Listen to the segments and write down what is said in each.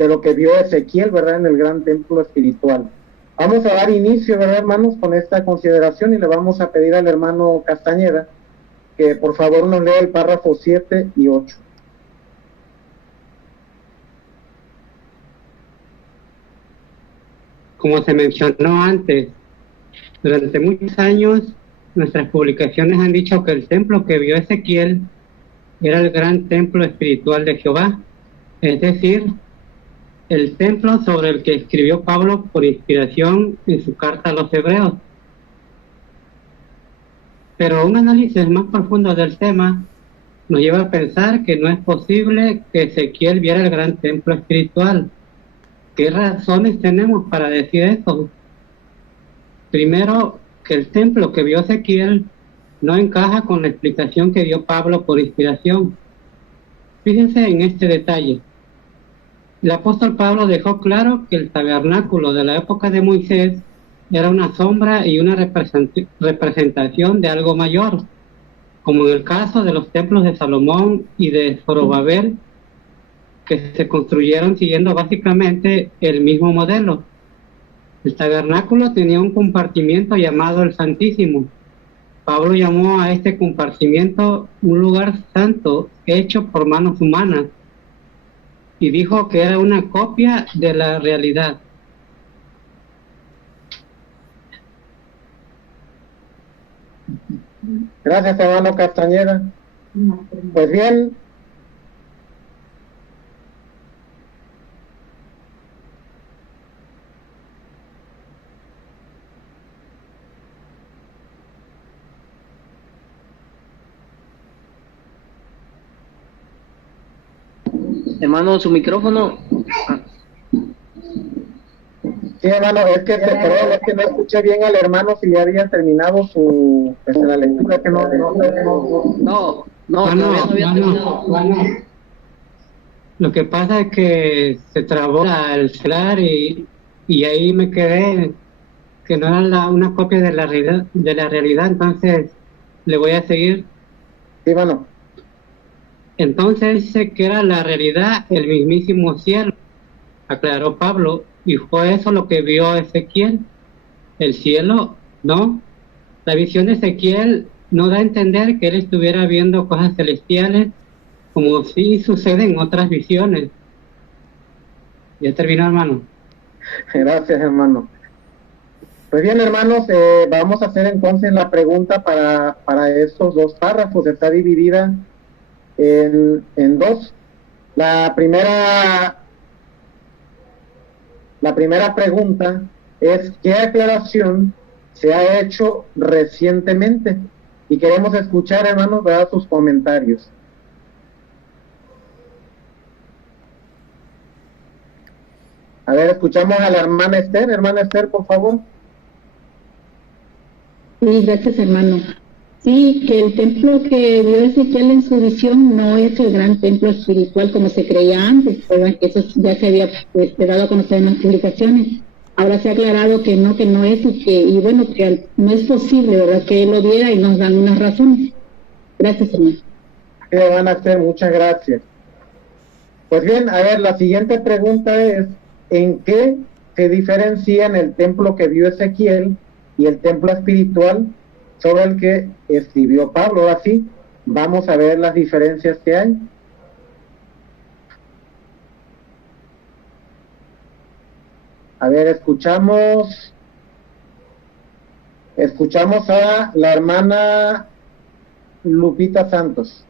de lo que vio Ezequiel, ¿verdad?, en el gran templo espiritual. Vamos a dar inicio, ¿verdad, hermanos?, con esta consideración, y le vamos a pedir al hermano Castañeda que por favor nos lea el párrafo 7 y 8. Como se mencionó antes, durante muchos años nuestras publicaciones han dicho que el templo que vio Ezequiel era el gran templo espiritual de Jehová, es decir, el templo sobre el que escribió Pablo por inspiración en su carta a los hebreos. Pero un análisis más profundo del tema nos lleva a pensar que no es posible que Ezequiel viera el gran templo espiritual. ¿Qué razones tenemos para decir eso? Primero, que el templo que vio Ezequiel no encaja con la explicación que dio Pablo por inspiración. Fíjense en este detalle. El apóstol Pablo dejó claro que el tabernáculo de la época de Moisés era una sombra y una representación de algo mayor, como en el caso de los templos de Salomón y de Zorobabel, que se construyeron siguiendo básicamente el mismo modelo. El tabernáculo tenía un compartimiento llamado el Santísimo. Pablo llamó a este compartimiento un lugar santo hecho por manos humanas y dijo que era una copia de la realidad. Gracias, hermano Castañeda. Pues bien, hermano, su micrófono. sí, hermano, es que no escuché bien al hermano si ya había terminado su la lectura, que no Todavía no había terminado. Lo que pasa es que se trabó el celular y ahí me quedé, que no era una copia de la realidad, entonces le voy a seguir. Sí, hermano. Entonces dice que era la realidad el mismísimo cielo, aclaró Pablo, y fue eso lo que vio Ezequiel. El cielo, no. La visión de Ezequiel no da a entender que él estuviera viendo cosas celestiales, como sí sucede en otras visiones. Ya terminó, hermano. Gracias, hermano. Pues bien, hermanos, vamos a hacer entonces la pregunta para estos dos párrafos. Está dividida en dos. La primera pregunta es: ¿qué aclaración se ha hecho recientemente? Y queremos escuchar, hermanos, ¿verdad?, sus comentarios. A ver, escuchamos a la hermana Esther. Hermana Esther, por favor. Sí, gracias, hermano. Sí, que el templo que vio Ezequiel en su visión no es el gran templo espiritual como se creía antes, ¿verdad? Que eso ya se había dado a conocer en las publicaciones. Ahora se ha aclarado que no es, y bueno, que no es posible, ¿verdad?, que él lo viera, y nos dan unas razones. Gracias, hermano. Sí, van a hacer, muchas gracias. Pues bien, a ver, la siguiente pregunta es: ¿en qué se diferencian el templo que vio Ezequiel y el templo espiritual sobre el que escribió Pablo? Así, vamos a ver las diferencias que hay. A ver, escuchamos a la hermana Lupita Santos.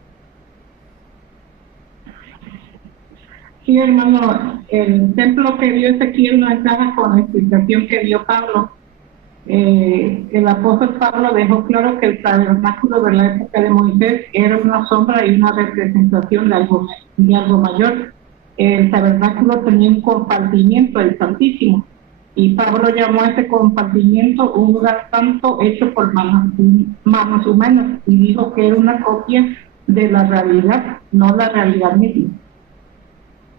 Sí, hermano, el templo que vio Ezequiel no encaja con la explicación que dio Pablo. El apóstol Pablo dejó claro que el tabernáculo de la época de Moisés era una sombra y una representación de algo mayor. El tabernáculo tenía un compartimiento, el Santísimo, y Pablo llamó a ese compartimiento un lugar santo hecho por manos humanas, y dijo que era una copia de la realidad, no la realidad misma.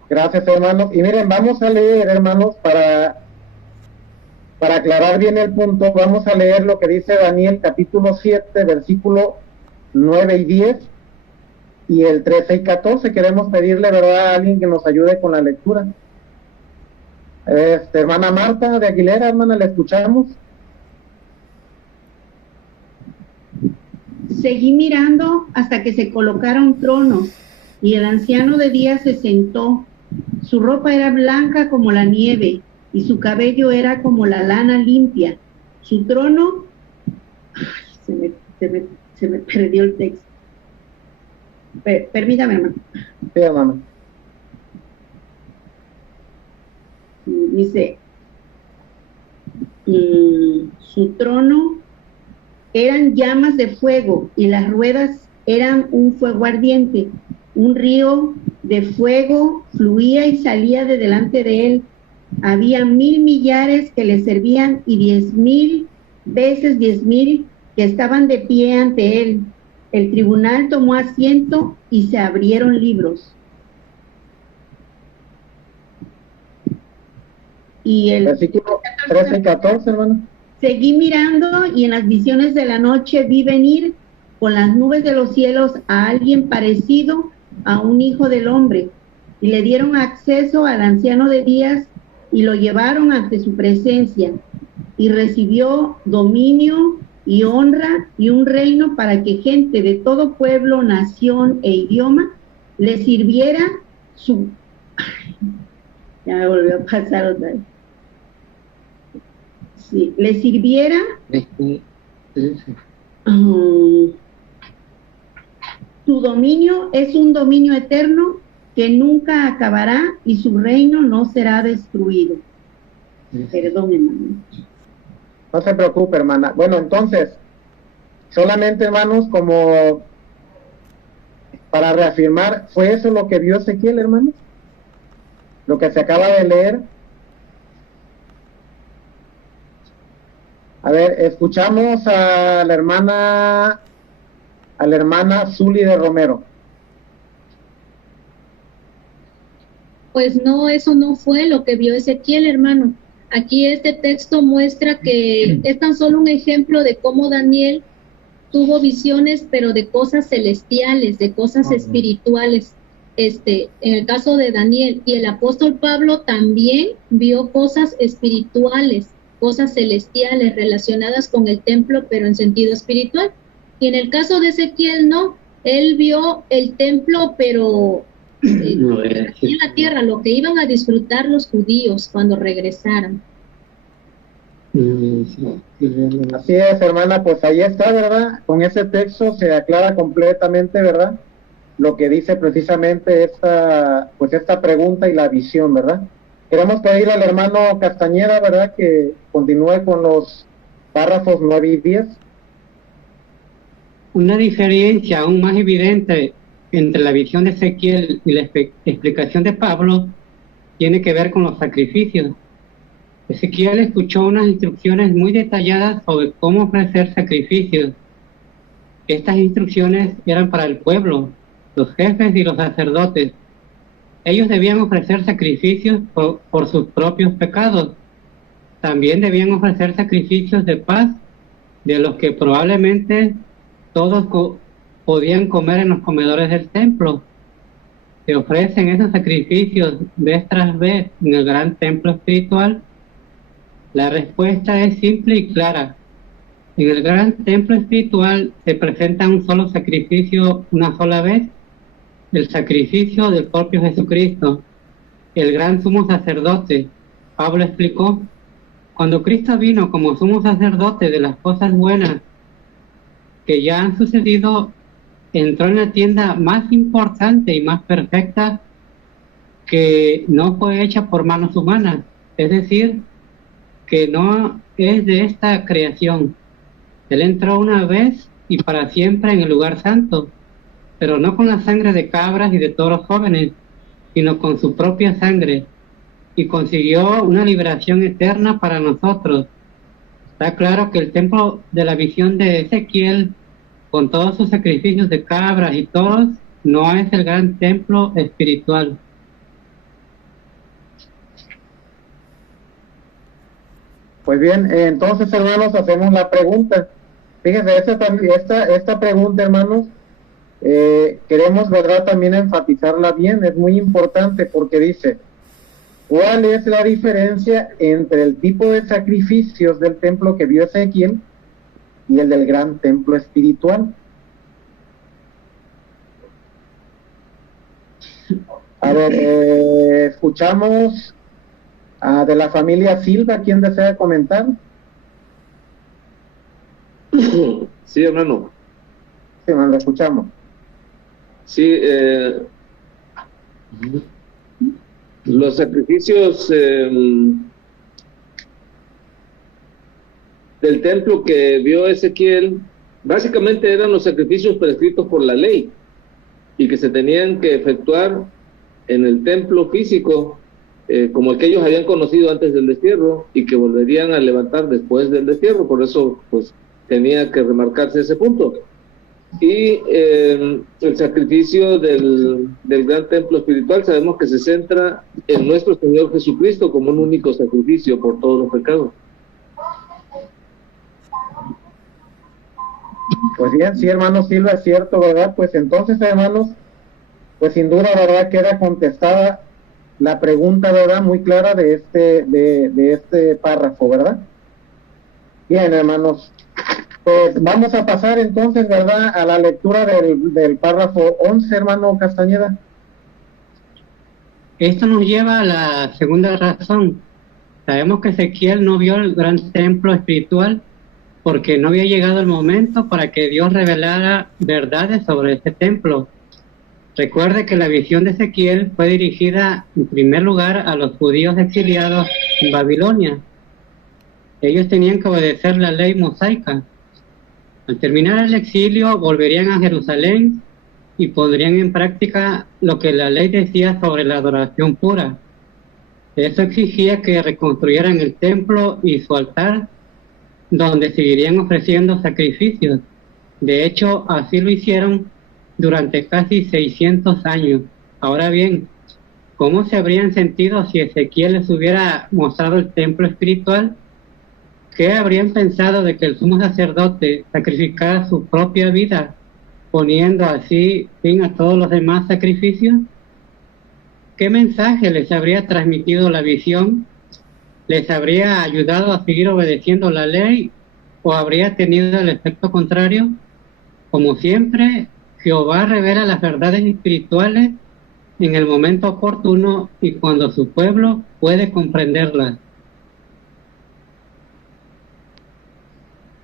Gracias, hermano. Y miren, vamos a leer, hermanos, para aclarar bien el punto, vamos a leer lo que dice Daniel capítulo 7, versículo 9 y 10, y el 13 y 14. Queremos pedirle, ¿verdad?, a alguien que nos ayude con la lectura. Hermana Marta de Aguilera, hermana, ¿la escuchamos? Seguí mirando hasta que se colocaron tronos y el anciano de día se sentó. Su ropa era blanca como la nieve y su cabello era como la lana limpia. Su trono... Ay, se me perdió el texto. Permítame, hermano. Sí, hermano. Dice, su trono eran llamas de fuego y las ruedas eran un fuego ardiente. Un río de fuego fluía y salía de delante de él. Había 1000 millares que le servían y 10,000 veces 10,000 que estaban de pie ante él. El tribunal tomó asiento y se abrieron libros. Y el versículo 13 y 14, hermano. Seguí mirando y en las visiones de la noche vi venir con las nubes de los cielos a alguien parecido a un hijo del hombre, y le dieron acceso al anciano de días y lo llevaron ante su presencia, y recibió dominio y honra y un reino para que gente de todo pueblo, nación e idioma le sirviera su... Ya me volvió a pasar otra vez. Sí, le sirviera su dominio es un dominio eterno que nunca acabará y su reino no será destruido. Perdón, hermano. No se preocupe, hermana. Bueno, entonces, solamente, hermanos, como para reafirmar, ¿fue eso lo que vio Ezequiel, hermanos? Lo que se acaba de leer. A ver, escuchamos a la hermana Zuli de Romero. Pues no, eso no fue lo que vio Ezequiel, hermano. Aquí este texto muestra que es tan solo un ejemplo de cómo Daniel tuvo visiones, pero de cosas celestiales, de cosas espirituales. En el caso de Daniel, y el apóstol Pablo también vio cosas espirituales, cosas celestiales relacionadas con el templo, pero en sentido espiritual. Y en el caso de Ezequiel, no, él vio el templo, pero aquí en la tierra, lo que iban a disfrutar los judíos cuando regresaran. Así es, hermana, pues ahí está, ¿verdad? Con ese texto se aclara completamente, ¿verdad? Lo que dice precisamente esta pregunta y la visión, ¿verdad? Queremos pedirle al hermano Castañeda, ¿verdad?, que continúe con los párrafos 9 y 10. Una diferencia aún más evidente entre la visión de Ezequiel y la explicación de Pablo tiene que ver con los sacrificios. Ezequiel escuchó unas instrucciones muy detalladas sobre cómo ofrecer sacrificios. Estas instrucciones eran para el pueblo, los jefes y los sacerdotes. Ellos debían ofrecer sacrificios por sus propios pecados. También debían ofrecer sacrificios de paz, de los que probablemente todos podían comer en los comedores del templo. Se ofrecen esos sacrificios vez tras vez en el gran templo espiritual. La respuesta es simple y clara. En el gran templo espiritual se presenta un solo sacrificio una sola vez, el sacrificio del propio Jesucristo, el gran sumo sacerdote. Pablo explicó, cuando Cristo vino como sumo sacerdote de las cosas buenas que ya han sucedido, entró en la tienda más importante y más perfecta, que no fue hecha por manos humanas, es decir, que no es de esta creación. Él entró una vez y para siempre en el lugar santo, pero no con la sangre de cabras y de toros jóvenes, sino con su propia sangre, y consiguió una liberación eterna para nosotros. Está claro que el templo de la visión de Ezequiel, con todos sus sacrificios de cabras y toros, no es el gran templo espiritual. Pues bien, entonces, hermanos, hacemos la pregunta. Fíjense, esta pregunta, hermanos, queremos, ¿verdad?, también enfatizarla bien. Es muy importante porque dice, ¿cuál es la diferencia entre el tipo de sacrificios del templo que vio Ezequiel y el del gran templo espiritual? A ver, escuchamos de la familia Silva. ¿Quién desea comentar? Sí, hermano. Sí, hermano, lo escuchamos. Sí, los sacrificios del templo que vio Ezequiel, básicamente eran los sacrificios prescritos por la ley y que se tenían que efectuar en el templo físico, como el que ellos habían conocido antes del destierro y que volverían a levantar después del destierro. Por eso, pues, tenía que remarcarse ese punto. Y el sacrificio del gran templo espiritual, sabemos que se centra en nuestro Señor Jesucristo como un único sacrificio por todos los pecados. Pues bien, sí, hermano Silva, es cierto, ¿verdad? Pues entonces, hermanos, pues sin duda, ¿verdad?, queda contestada la pregunta, ¿verdad?, muy clara de este párrafo, ¿verdad? Bien, hermanos, pues vamos a pasar entonces, ¿verdad?, a la lectura del párrafo 11, hermano Castañeda. Esto nos lleva a la segunda razón. Sabemos que Ezequiel no vio el gran templo espiritual porque no había llegado el momento para que Dios revelara verdades sobre ese templo. Recuerde que la visión de Ezequiel fue dirigida en primer lugar a los judíos exiliados en Babilonia. Ellos tenían que obedecer la ley mosaica. Al terminar el exilio volverían a Jerusalén y pondrían en práctica lo que la ley decía sobre la adoración pura. Eso exigía que reconstruyeran el templo y su altar, donde seguirían ofreciendo sacrificios. De hecho, así lo hicieron durante casi 600 años. Ahora bien, ¿cómo se habrían sentido si Ezequiel les hubiera mostrado el templo espiritual? ¿Qué habrían pensado de que el sumo sacerdote sacrificara su propia vida, poniendo así fin a todos los demás sacrificios? ¿Qué mensaje les habría transmitido la visión? ¿Les habría ayudado a seguir obedeciendo la ley o habría tenido el efecto contrario? Como siempre, Jehová revela las verdades espirituales en el momento oportuno y cuando su pueblo puede comprenderlas.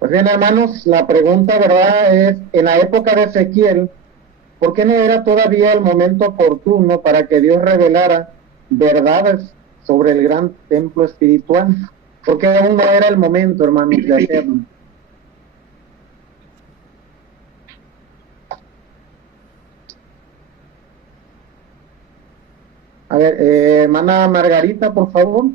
Pues bien, hermanos, la pregunta, ¿verdad?, es, en la época de Ezequiel, ¿por qué no era todavía el momento oportuno para que Dios revelara verdades sobre el gran templo espiritual? ¿Por qué aún no era el momento, hermanos, de hacerlo? A ver, hermana Margarita, por favor.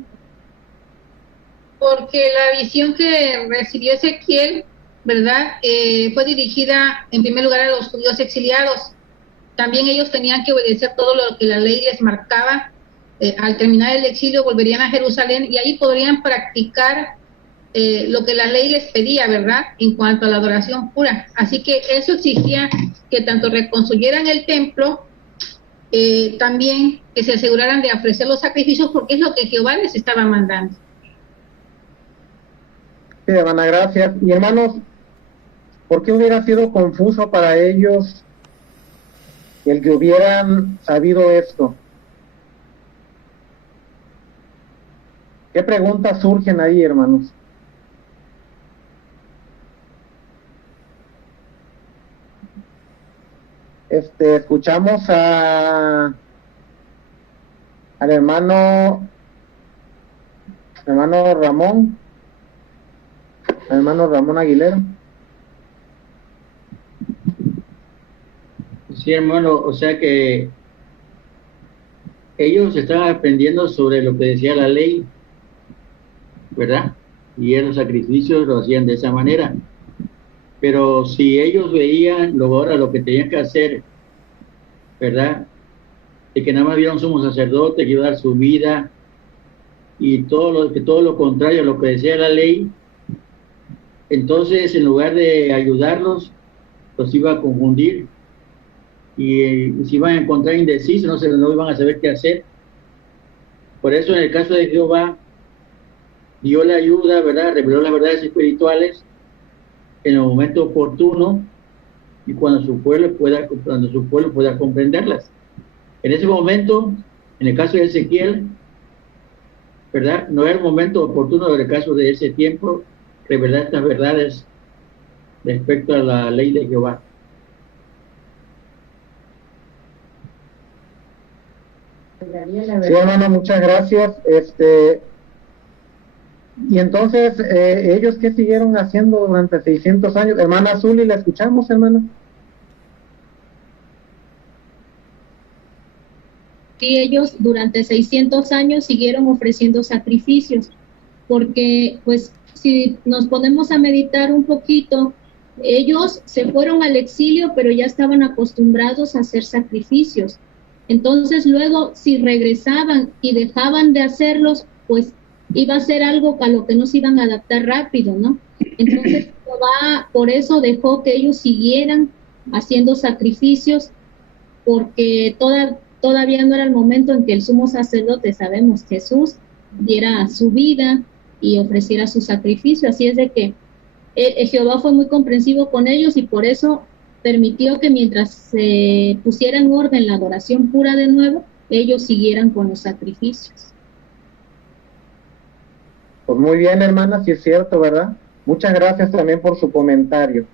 Porque la visión que recibió Ezequiel, ¿verdad?, fue dirigida en primer lugar a los judíos exiliados. También ellos tenían que obedecer todo lo que la ley les marcaba. Al terminar el exilio volverían a Jerusalén y ahí podrían practicar lo que la ley les pedía, ¿verdad?, en cuanto a la adoración pura. Así que eso exigía que tanto reconstruyeran el templo, también que se aseguraran de ofrecer los sacrificios, porque es lo que Jehová les estaba mandando. Sí, hermana, gracias. Y hermanos, ¿por qué hubiera sido confuso para ellos el que hubieran sabido esto? ¿Qué preguntas surgen ahí, hermanos? Escuchamos al hermano Ramón. Hermano Ramón Aguilera. Sí, hermano, o sea que ellos estaban aprendiendo sobre lo que decía la ley, ¿verdad? Y los sacrificios lo hacían de esa manera. Pero si ellos veían ahora lo que tenían que hacer, ¿verdad?, de que nada más había un sumo sacerdote que iba a dar su vida y todo lo contrario a lo que decía la ley, entonces en lugar de ayudarlos, los iba a confundir y se iban a encontrar indecisos, no iban a saber qué hacer. Por eso en el caso de Jehová, dio la ayuda, ¿verdad? Reveló las verdades espirituales en los momentos oportunos y cuando su pueblo pueda comprenderlas. En ese momento, en el caso de Ezequiel, ¿verdad? No era el momento oportuno en el caso de ese tiempo revelar estas verdades respecto a la ley de Jehová. Sí, hermano, muchas gracias. Y entonces, ¿ellos qué siguieron haciendo durante 600 años? Hermana Zuli, ¿la escuchamos, hermana? Y ellos durante 600 años siguieron ofreciendo sacrificios, porque pues si nos ponemos a meditar un poquito, ellos se fueron al exilio, pero ya estaban acostumbrados a hacer sacrificios. Entonces luego, si regresaban y dejaban de hacerlos, pues iba a ser algo a lo que no se iban a adaptar rápido, ¿no? Entonces Jehová por eso dejó que ellos siguieran haciendo sacrificios, porque todavía no era el momento en que el sumo sacerdote, sabemos, Jesús, diera su vida y ofreciera su sacrificio. Así es de que Jehová fue muy comprensivo con ellos y por eso permitió que mientras se pusiera en orden la adoración pura de nuevo, ellos siguieran con los sacrificios. Pues muy bien, hermana, sí es cierto, ¿verdad? Muchas gracias también por su comentario.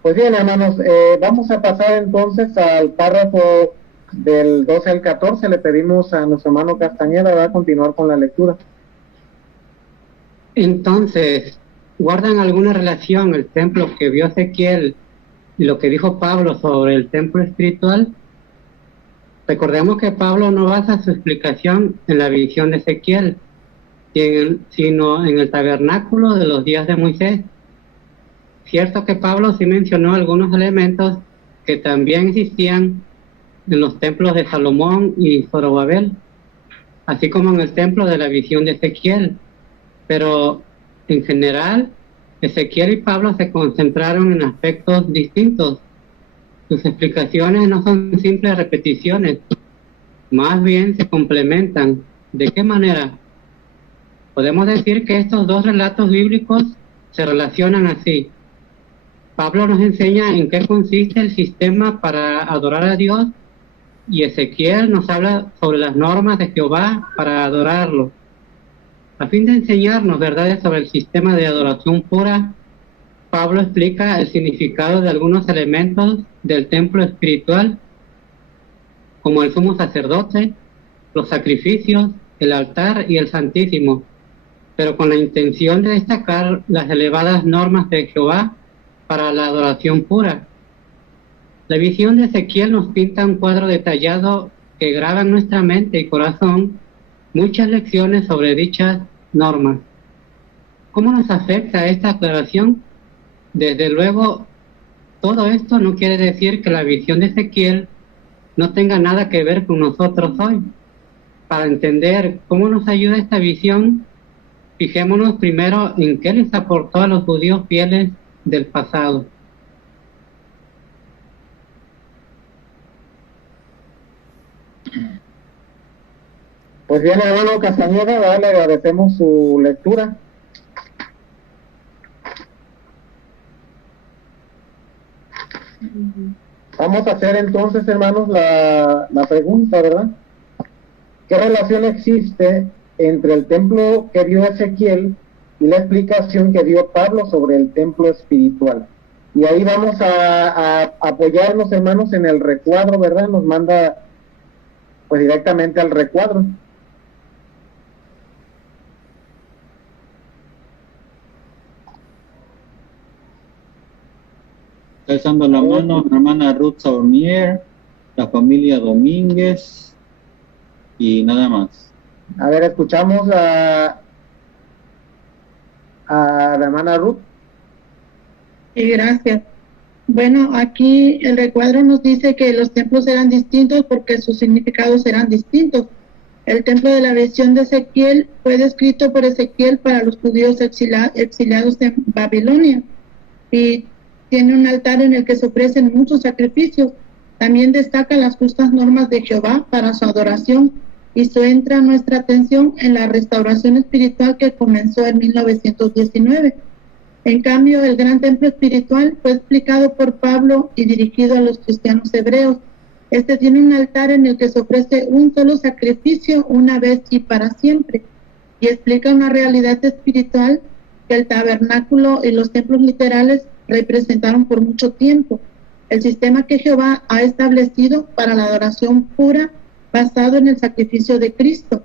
Pues bien, hermanos, vamos a pasar entonces al párrafo del 12 al 14. Le pedimos a nuestro hermano Castañeda, ¿verdad?, continuar con la lectura. Entonces, ¿guardan alguna relación el templo que vio Ezequiel y lo que dijo Pablo sobre el templo espiritual? Recordemos que Pablo no basa su explicación en la visión de Ezequiel, sino en el tabernáculo de los días de Moisés. Cierto que Pablo sí mencionó algunos elementos que también existían en los templos de Salomón y Zorobabel, así como en el templo de la visión de Ezequiel, pero en general Ezequiel y Pablo se concentraron en aspectos distintos. Sus explicaciones no son simples repeticiones, más bien se complementan. ¿De qué manera? Podemos decir que estos dos relatos bíblicos se relacionan así. Pablo nos enseña en qué consiste el sistema para adorar a Dios y Ezequiel nos habla sobre las normas de Jehová para adorarlo. A fin de enseñarnos verdades sobre el sistema de adoración pura, Pablo explica el significado de algunos elementos del templo espiritual, como el sumo sacerdote, los sacrificios, el altar y el santísimo, pero con la intención de destacar las elevadas normas de Jehová para la adoración pura. La visión de Ezequiel nos pinta un cuadro detallado que graba en nuestra mente y corazón muchas lecciones sobre dichas normas. ¿Cómo nos afecta esta aclaración? Desde luego, todo esto no quiere decir que la visión de Ezequiel no tenga nada que ver con nosotros hoy. Para entender cómo nos ayuda esta visión, fijémonos primero en qué les aportó a los judíos fieles del pasado. Pues bien, hermano Castañeda, le agradecemos su lectura. Vamos a hacer entonces, hermanos, la pregunta, ¿verdad? ¿Qué relación existe entre el templo que vio Ezequiel y la explicación que dio Pablo sobre el templo espiritual? Y ahí vamos a apoyarnos, hermanos, en el recuadro, ¿verdad? Nos manda pues directamente al recuadro. Está alzando la mano la hermana Ruth Saurnier, la familia Domínguez y nada más. A ver, escuchamos a la hermana Ruth. Sí, gracias. Bueno, aquí el recuadro nos dice que los templos eran distintos porque sus significados eran distintos. El templo de la visión de Ezequiel fue descrito por Ezequiel para los judíos exiliados en Babilonia y tiene un altar en el que se ofrecen muchos sacrificios. También destaca las justas normas de Jehová para su adoración. y centra nuestra atención en la restauración espiritual que comenzó en 1919. En cambio, el gran templo espiritual fue explicado por Pablo y dirigido a los cristianos hebreos. Este tiene un altar en el que se ofrece un solo sacrificio una vez y para siempre, y explica una realidad espiritual que el tabernáculo y los templos literales representaron por mucho tiempo. El sistema que Jehová ha establecido para la adoración pura, basado en el sacrificio de Cristo.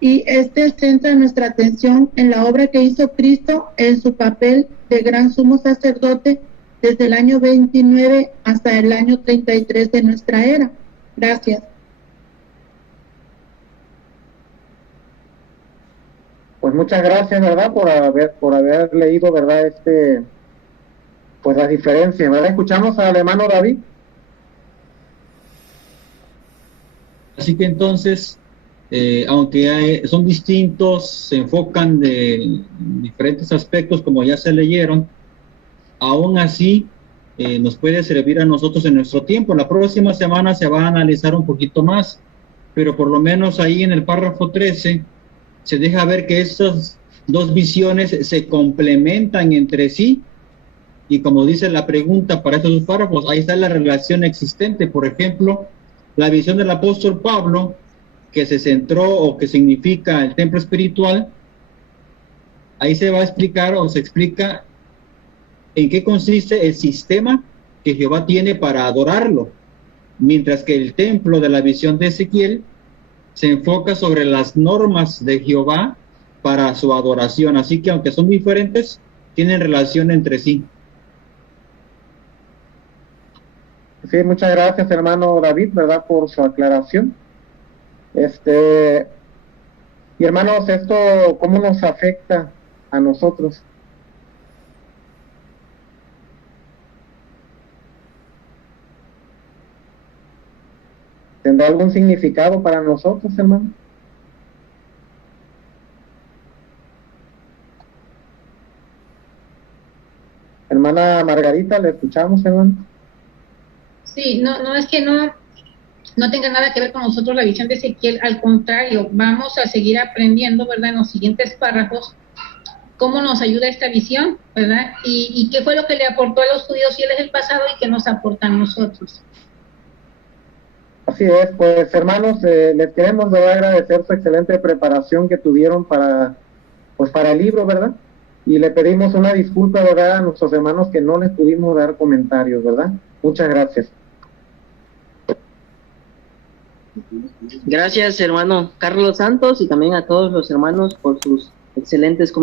Y este centra nuestra atención en la obra que hizo Cristo en su papel de gran sumo sacerdote desde el año 29 hasta el año 33 de nuestra era. Gracias. Pues muchas gracias, ¿verdad? Por haber leído, ¿verdad? Pues la diferencia, ¿verdad? Escuchamos al hermano David. Así que entonces, aunque son distintos, se enfocan de diferentes aspectos, como ya se leyeron, aún así nos puede servir a nosotros en nuestro tiempo. La próxima semana se va a analizar un poquito más, pero por lo menos ahí en el párrafo 13 se deja ver que estas dos visiones se complementan entre sí, y como dice la pregunta para estos dos párrafos, ahí está la relación existente. Por ejemplo, la visión del apóstol Pablo, que se centró o que significa el templo espiritual, ahí se va a explicar o se explica en qué consiste el sistema que Jehová tiene para adorarlo, mientras que el templo de la visión de Ezequiel se enfoca sobre las normas de Jehová para su adoración. Así que aunque son diferentes, tienen relación entre sí. Sí, muchas gracias, hermano David, ¿verdad? Por su aclaración. Y hermanos, ¿esto cómo nos afecta a nosotros? ¿Tendrá algún significado para nosotros, hermano? Hermana Margarita, ¿le escuchamos, hermano? Sí, no es que no tenga nada que ver con nosotros la visión de Ezequiel, al contrario, vamos a seguir aprendiendo, ¿verdad?, en los siguientes párrafos, cómo nos ayuda esta visión, ¿verdad? Y qué fue lo que le aportó a los judíos fieles del pasado y qué nos aporta a nosotros. Así es, pues hermanos, les queremos de verdad agradecer su excelente preparación que tuvieron para el libro, ¿verdad? Y le pedimos una disculpa, ¿verdad?, a nuestros hermanos que no les pudimos dar comentarios, ¿verdad? Muchas gracias. Gracias, hermano Carlos Santos, y también a todos los hermanos por sus excelentes comentarios.